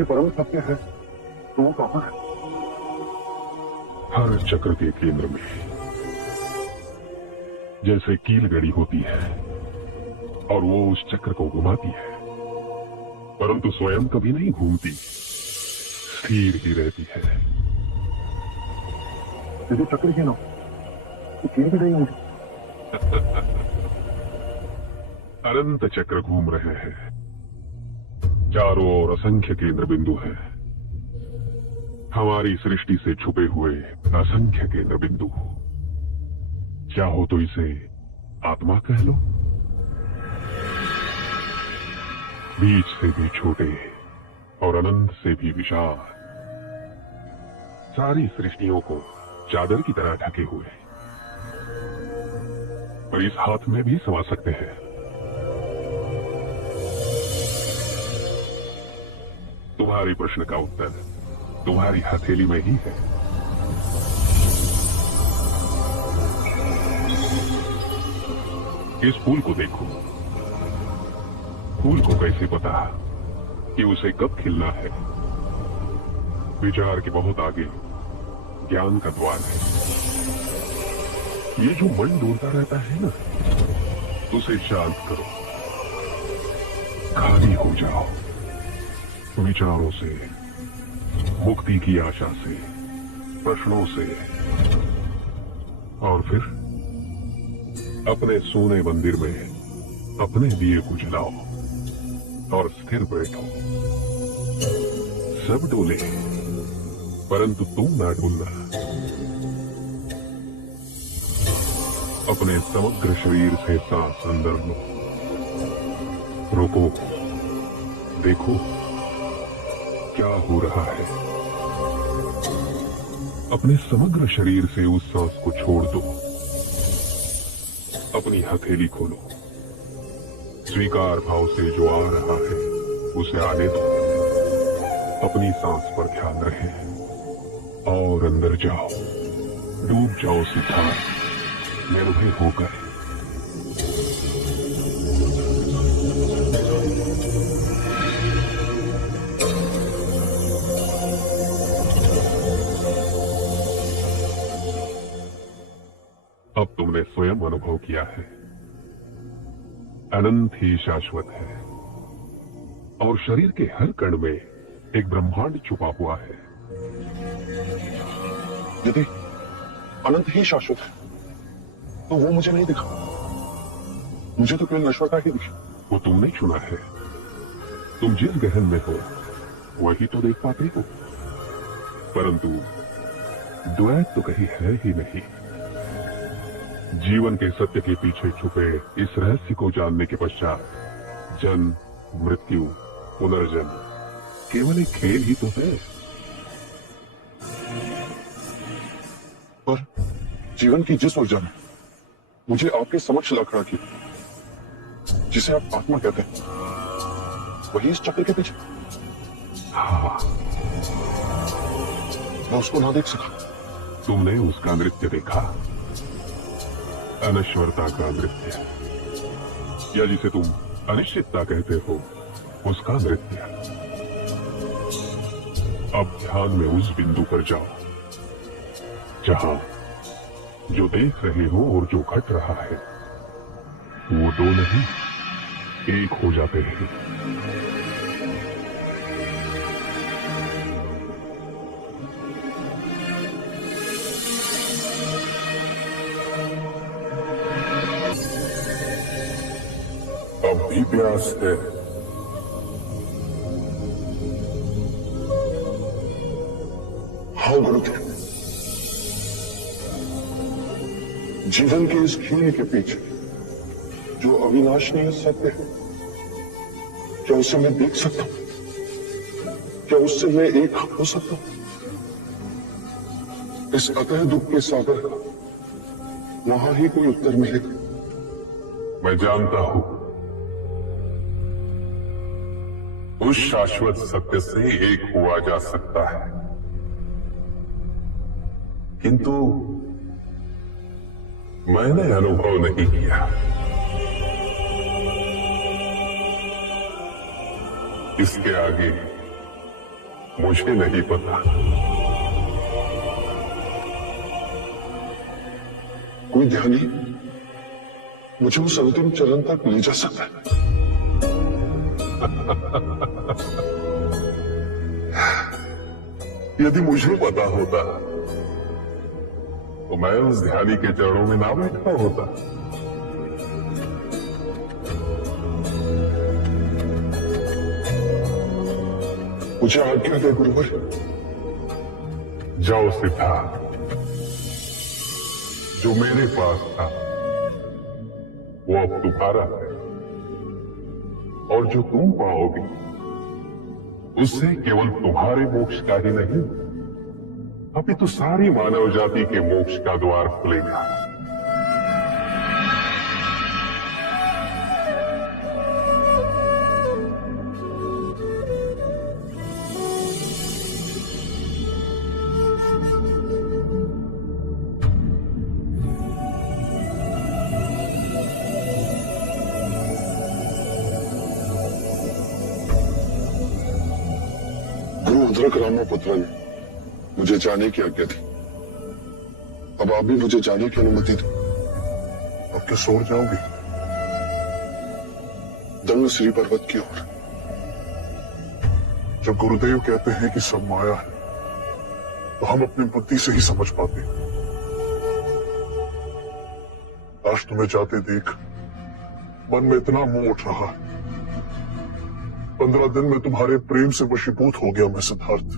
यदि परम सत्य है तो वो कहां है? हर चक्र के केंद्र में जैसे कील गड़ी होती है और वो उस चक्र को घुमाती है, परंतु स्वयं कभी नहीं घूमती, स्थिर ही रहती है। यदि चक्र ही ना तो कील भी नहीं होगी। अनंत चक्र घूम रहे हैं, चारों ओर असंख्य केंद्र बिंदु है, हमारी सृष्टि से छुपे हुए असंख्य केंद्र बिंदु। चाहो तो इसे आत्मा कह लो, बीच से भी छोटे और अनंत से भी विशाल, सारी सृष्टियों को चादर की तरह ढके हुए, पर इस हाथ में भी समा सकते हैं। तुम्हारे प्रश्न का उत्तर तुम्हारी हथेली में ही है। इस फूल को देखो, फूल को कैसे पता कि उसे कब खिलना है? विचार के बहुत आगे ज्ञान का द्वार है। ये जो मन डोलता रहता है ना, उसे शांत करो, खाली हो जाओ विचारों से, मुक्ति की आशा से, प्रश्नों से, और फिर अपने सोने मंदिर में अपने दिए को जलाओ और स्थिर बैठो। सब डोले परंतु तुम ना डोलना। अपने समग्र शरीर से सांस अंदर लो, रोको, देखो क्या हो रहा है। अपने समग्र शरीर से उस सांस को छोड़ दो। अपनी हथेली खोलो, स्वीकार भाव से जो आ रहा है उसे आने दो। अपनी सांस पर ध्यान रहे और अंदर जाओ, डूब जाओ सिद्धार्थ, निर्भय होकर। अब तुमने स्वयं अनुभव किया है, अनंत ही शाश्वत है और शरीर के हर कण में एक ब्रह्मांड छुपा हुआ है। यदि अनंत ही शाश्वत है तो वो मुझे नहीं दिखा, मुझे तो केवल नश्वरता ही दिखी। वो तुमने चुना है, तुम जिस गहन में हो वही तो देख पाते हो, परंतु द्वैत तो कहीं है ही नहीं। जीवन के सत्य के पीछे छुपे इस रहस्य को जानने के पश्चात जन्म, मृत्यु, पुनर्जन्म केवल एक खेल ही तो है। पर जीवन की जिस ऊर्जा ने मुझे आपके समक्ष ला खड़ा किया, जिसे आप आत्मा कहते हैं, वही इस चक्र के पीछे। हाँ, मैं उसको ना देख सका। तुमने उसका नृत्य देखा, अनश्वरता का नृत्य, या जिसे तुम अनिश्चितता कहते हो, उसका नृत्य। अब ध्यान में उस बिंदु पर जाओ जहां जो देख रहे हो और जो घट रहा है वो दो नहीं, एक हो जाते हैं। अब भी प्यास है। हाँ गुरुदेव, जीवन के इस खेल के पीछे जो अविनाशनीय सत्य है, क्या उसे मैं देख सकता हूं? क्या उससे मैं एक हो सकता हूं? इस अतः दुख के सागर का वहां ही कोई उत्तर मिलेगा। मैं जानता हूं, उस शाश्वत सत्य से एक हुआ जा सकता है, किंतु मैंने अनुभव नहीं किया। इसके आगे मुझे नहीं पता। कोई ध्यानी मुझे उस अंतिम चरण तक ले जा सकता है। यदि मुझे पता होता तो मैं उस ध्यानी के चरणों में ना बैठा होता। मुझे आज्ञा दे गुरुवर। जाओ सिद्धार्थ, जो मेरे पास था वो अब तुम्हारा है, और जो तुम पाओगे उससे केवल तुम्हारे मोक्ष का ही नहीं, अभी तो सारी मानव जाति के मोक्ष का द्वार खुलेगा। गुरु अदरक रामापुत्र ने मुझे जाने की आज्ञा दी। अब आप भी मुझे जाने की अनुमति दो। अब क्या सो जाओगे? दंग श्री पर्वत की ओर। जब गुरुदेव कहते हैं कि सब माया है तो हम अपनी बुद्धि से ही समझ पाते हैं। आज तुम्हें जाते देख मन में इतना मोह उठ रहा है। 15 दिन में तुम्हारे प्रेम से वशीभूत हो गया मैं सिद्धार्थ।